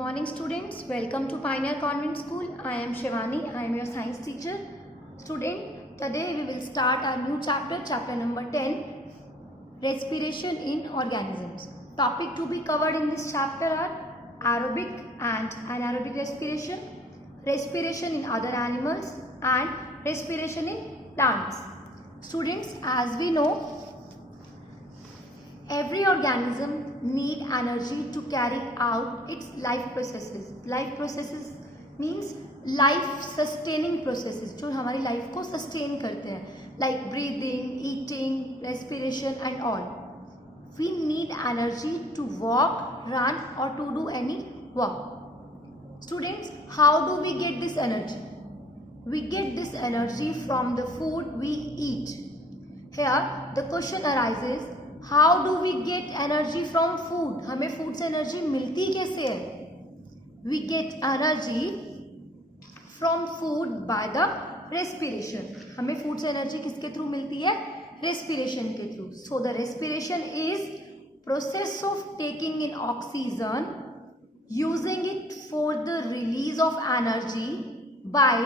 morning students, welcome to Pioneer Convent School. I am Shivani, I am your science teacher. Student, today we will start our new chapter, chapter number 10, respiration in organisms. Topic to be covered in this chapter are aerobic and anaerobic respiration, respiration in other animals and respiration in plants. Students, as we know, every organism need energy to carry out its life processes. Life processes means life sustaining processes जो हमारी life को sustain करते हैं, like breathing, eating, respiration and all. We need energy to walk, run or to do any work. Students, how do we get this energy? We get this energy from the food we eat. Here the question arises, how do we get energy from food? हमें food से energy मिलती कैसे है? We get energy from food by the respiration. हमें food से energy किसके through मिलती है? Respiration के through. So the respiration is process of taking in oxygen, using it for the release of energy by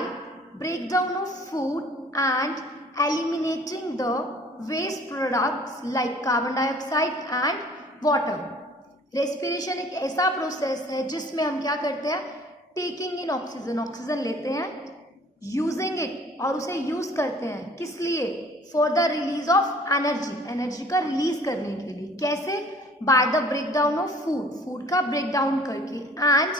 breakdown of food and eliminating the waste products like carbon dioxide and water. Respiration एक ऐसा process है जिसमें हम क्या करते हैं, taking in oxygen, oxygen लेते हैं, यूजिंग इट और उसे यूज करते हैं किस लिए? For the release of energy, energy का रिलीज करने के लिए. कैसे? By the breakdown of food, food का ब्रेकडाउन करके, and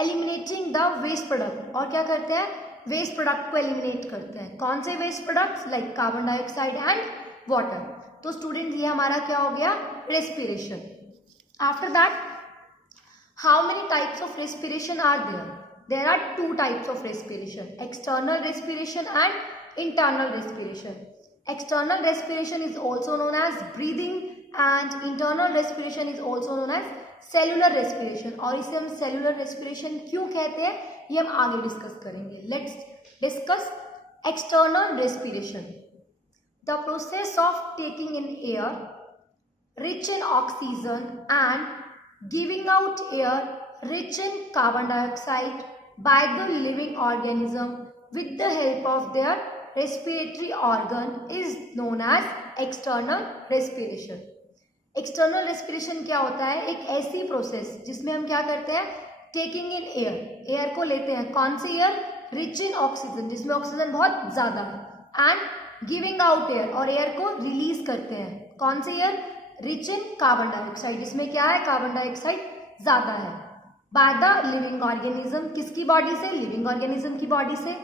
eliminating the waste product. और क्या करते हैं? वेस्ट प्रोडक्ट को एलिमिनेट करते हैं. कौन से waste products? Like carbon dioxide and water. तो स्टूडेंट ये हमारा क्या हो गया? Respiration. After that, how many types of respiration are there? There are two types of respiration, external respiration and internal respiration. External respiration is also known as breathing and internal respiration is also known as cellular respiration. और इसे हम cellular respiration क्यों कहते हैं ये हम आगे discuss करेंगे. Let's discuss external respiration. The process of taking in air rich in oxygen and giving out air rich in carbon dioxide by the living organism with the help of their respiratory organ is known as external respiration. External respiration क्या होता है? एक ऐसी process जिसमें हम क्या करते हैं, टेकिंग इन एयर, एयर को लेते हैं. कौन सी एयर? रिच इन ऑक्सीजन, जिसमें ऑक्सीजन बहुत ज्यादा है, एंड गिविंग आउट एयर, और एयर को रिलीज करते हैं. कौन सी air? Rich in carbon dioxide, जिसमें क्या है? कार्बन डाइऑक्साइड ज्यादा है. बाय द लिविंग ऑर्गेनिज्म, किसकी बॉडी से? लिविंग ऑर्गेनिज्म की बॉडी से.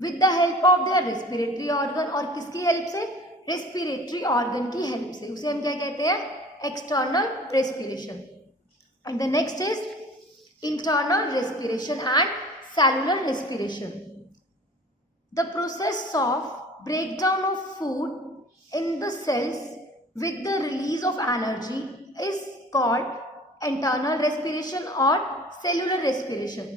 With the help of their respiratory organ, और किसकी हेल्प से? रेस्पिरेटरी ऑर्गन की हेल्प से. उसे हम क्या कहते हैं? External respiration. And the next is internal respiration and cellular respiration. The process of breakdown of food in the cells with the release of energy is called internal respiration or cellular respiration.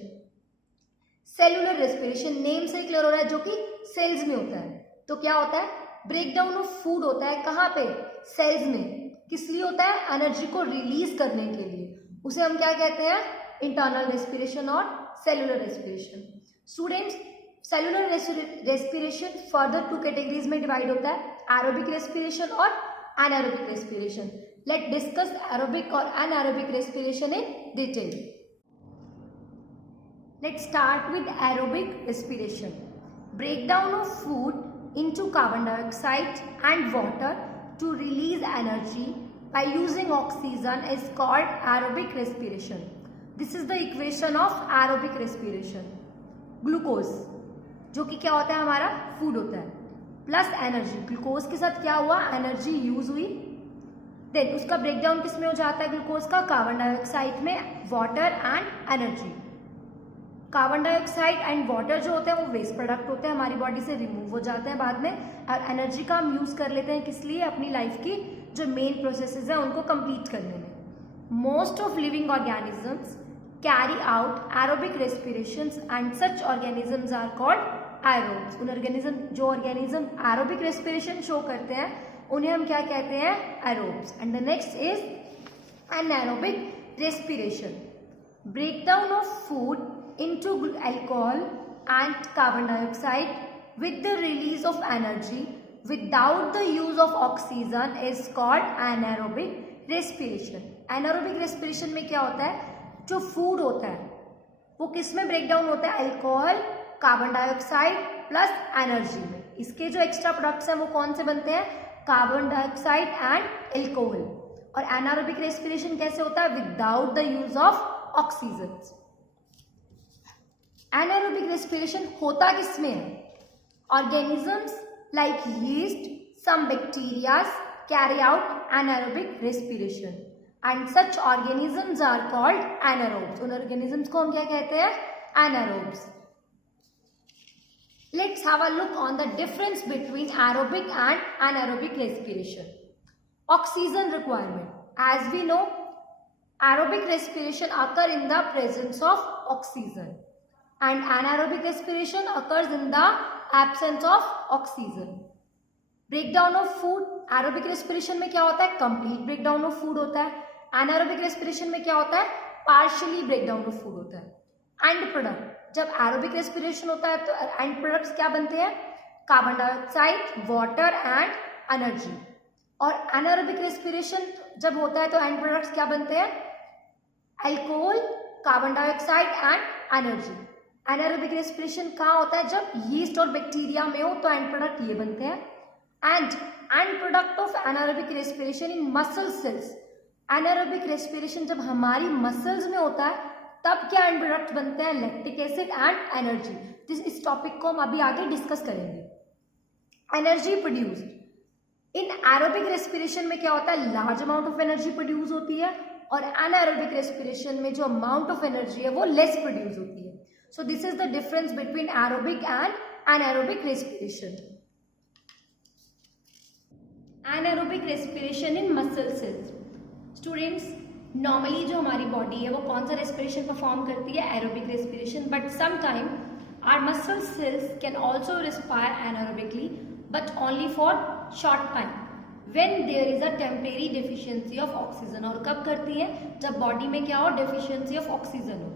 Cellular respiration name से clear हो रहा है, जो कि sales में होता है. तो क्या होता है? ब्रेकडाउन ऑफ फूड होता है. कहाँ पे? सेल्स में. किस लिए होता है? एनर्जी को रिलीज करने के लिए. उसे हम क्या कहते हैं? इंटरनल रेस्पिरेशन और cellular respiration. Students, cellular respiration further two categories में डिवाइड होता है, एरोबिक रेस्पिरेशन और anaerobic respiration. Let discuss aerobic और anaerobic respiration in detail. Let start with aerobic respiration. Breakdown of food into carbon dioxide and water to release energy by using oxygen is called aerobic respiration. This is the equation of aerobic respiration. Glucose, जो कि क्या होता है? हमारा food होता है, plus energy. Glucose के साथ क्या हुआ? एनर्जी यूज हुई. देन उसका ब्रेकडाउन किस में हो जाता है? ग्लूकोज का कार्बन डाइऑक्साइड में, water and energy. Carbon dioxide and water जो होते हैं वो वेस्ट प्रोडक्ट होते हैं, हमारी बॉडी से रिमूव हो जाते हैं बाद में, और एनर्जी का हम यूज कर लेते हैं किस लिए? अपनी लाइफ की जो मेन प्रोसेसेस हैं उनको कंप्लीट करने में. Most of living organisms carry out aerobic respirations and such organisms are called aerobes. उन जो ऑर्गेनिज्म एरोबिक रेस्पिरेशन शो करते हैं उन्हें हम क्या कहते हैं? Aerobes. And the next is anaerobic respiration. breakdown of food into alcohol and carbon dioxide with the release of energy without the use of oxygen is called anaerobic respiration. anaerobic respiration में क्या होता है, जो food होता है वो किस में ब्रेक डाउन होता है, alcohol, carbon dioxide plus energy में. इसके जो एक्स्ट्रा प्रोडक्ट्स हैं वो कौन से बनते हैं, कार्बन डाइऑक्साइड एंड अल्कोहल. और एनारोबिक रेस्पिरेशन कैसे होता है, without the use of oxygen. Anaerobic respiration होता किसमें है, organisms like yeast, some bacterias carry out anaerobic respiration and such organisms are called anaerobes. उन ऑर्गेनिजम्स को हम क्या कहते हैं, anaerobes. Let's have a look on the difference between aerobic and anaerobic respiration. Oxygen requirement. As we know, aerobic respiration occurs in the presence of oxygen and anaerobic respiration occurs in the absence of oxygen. Breakdown of food. Aerobic respiration में क्या होता है, complete breakdown of food होता है. Anaerobic respiration में क्या होता है, partially breakdown of food होता है. एंड प्रोडक्ट, जब एरोबिक रेस्पिरेशन होता है तो एंड प्रोडक्ट्स क्या बनते हैं, carbon dioxide, water and energy. और एनारोबिक रेस्पिरेशन जब होता है तो एंड प्रोडक्ट्स क्या बनते हैं, alcohol, carbon dioxide and energy. Anaerobic respiration कहाँ होता है, जब यीस्ट और बैक्टीरिया में हो तो एंड प्रोडक्ट ये बनते हैं. And product of anaerobic respiration in muscle cells. Anaerobic respiration जब हमारी मसल्स में होता है तब क्या एंड प्रोडक्ट बनते हैं, लैक्टिक एसिड एंड एनर्जी. इस टॉपिक को हम अभी आगे डिस्कस करेंगे. Energy produced in aerobic respiration में क्या होता है, large amount of energy produce होती है और एनारोबिक रेस्पिरेशन में जो अमाउंट ऑफ एनर्जी है वो लेस प्रोड्यूस होती है. So this is the difference between aerobic and anaerobic respiration. Anaerobic respiration in muscle cells. Students, normally जो हमारी बॉडी है वो कौन सा रेस्पिरेशन परफॉर्म करती है, aerobic respiration. But some time our muscle cells can also respire anaerobically but only for short time when there is a temporary deficiency of oxygen. और कब करती है, जब बॉडी में क्या हो, डेफिशिएंसी ऑफ ऑक्सीजन हो.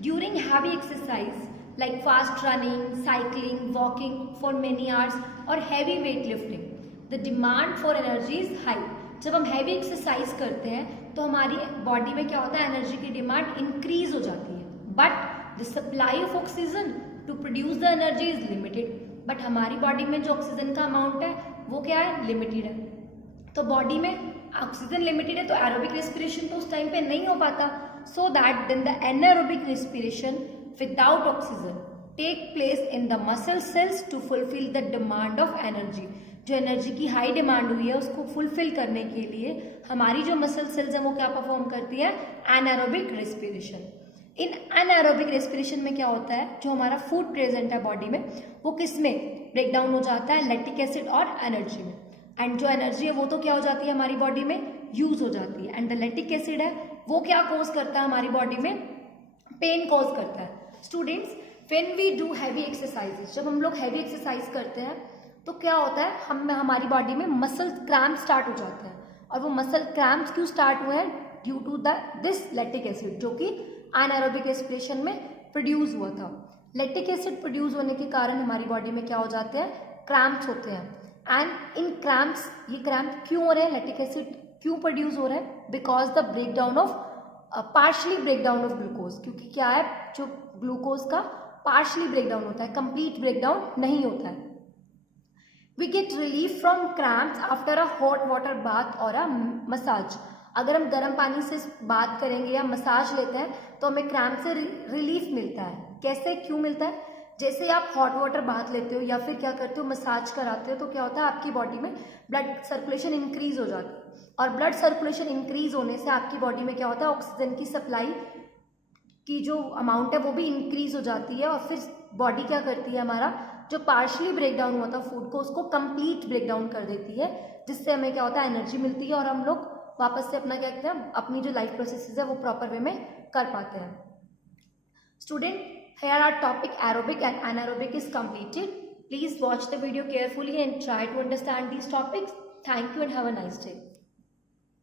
During heavy exercise like fast running, cycling, walking for many hours और heavy weight lifting, the demand for energy is high. जब हम हैवी एक्सरसाइज करते हैं तो हमारी बॉडी में क्या होता है, एनर्जी की डिमांड इंक्रीज हो जाती है. But the supply of oxygen to produce the energy is limited. But हमारी बॉडी में जो ऑक्सीजन का अमाउंट है वो क्या है, लिमिटेड है. तो बॉडी में ऑक्सीजन लिमिटेड है तो एरोबिक रेस्पिरेशन तो उस टाइम पे नहीं हो पाता. So that then the anaerobic respiration without oxygen take place in the muscle cells to fulfil the demand of energy. जो एनर्जी की हाई डिमांड हुई है उसको फुलफिल करने के लिए हमारी जो मसल सेल्स हैं वो क्या परफॉर्म करती है, एनारोबिक रेस्पिरेशन. इन एनारोबिक रेस्पिरेशन में क्या होता है, जो हमारा फूड प्रेजेंट है बॉडी में वो किस में ब्रेक डाउन हो जाता है, लैक्टिक एसिड और एनर्जी में. एंड जो एनर्जी है वो तो क्या हो जाती है हमारी बॉडी में, यूज हो जाती है. एंड द लैक्टिक एसिड है वो क्या कॉज करता है हमारी बॉडी में, पेन कॉज करता है. Students, when we do heavy exercises, जब हम लोग हैवी एक्सरसाइज करते हैं तो क्या होता है, हमारी बॉडी में मसल क्रैम्प स्टार्ट हो जाते हैं. और वो मसल क्रैम्प्स क्यों स्टार्ट हुए हैं, due to this lactic acid जो कि एनारोबिक रेस्पिरेशन में प्रोड्यूस हुआ था. लैक्टिक एसिड प्रोड्यूस होने के कारण हमारी बॉडी में क्या हो जाते हैं, क्रैम्प्स होते हैं. एंड इन क्रैम्प्स, ये क्रैम्प क्यों हो रहे हैं, लैक्टिक एसिड क्यों प्रोड्यूस हो रहे हैं, because the break down of partially break down of glucose. क्योंकि क्या है, जो ग्लूकोज का पार्शली ब्रेक डाउन होता है, कंप्लीट ब्रेक डाउन नहीं होता है. We get relief from cramps after a hot water bath or a massage. अगर हम गर्म पानी से बात करेंगे या मसाज लेते हैं तो हमें क्रैम्प से रिलीफ मिलता है. कैसे, क्यों मिलता है, जैसे आप हॉट वाटर बाथ लेते हो या फिर क्या करते हो, मसाज कराते हो तो क्या होता है, आपकी बॉडी में ब्लड सर्कुलेशन इंक्रीज हो जाती है. और ब्लड सर्कुलेशन इंक्रीज होने से आपकी बॉडी में क्या होता है, ऑक्सीजन की सप्लाई की जो अमाउंट है वो भी इंक्रीज हो जाती है. और फिर बॉडी क्या करती है, हमारा जो पार्शली ब्रेक डाउन हुआ था फूड को उसको कंप्लीट ब्रेक डाउन कर देती है, जिससे हमें क्या होता है, एनर्जी मिलती है और हम लोग वापस से अपना क्या कहते हैं, अपनी जो लाइफ प्रोसेसेस है वो प्रॉपर वे में कर पाते हैं. Student, here our topic aerobic and anaerobic is completed. Please watch the video carefully and try to understand these topics. Thank you and have a nice day.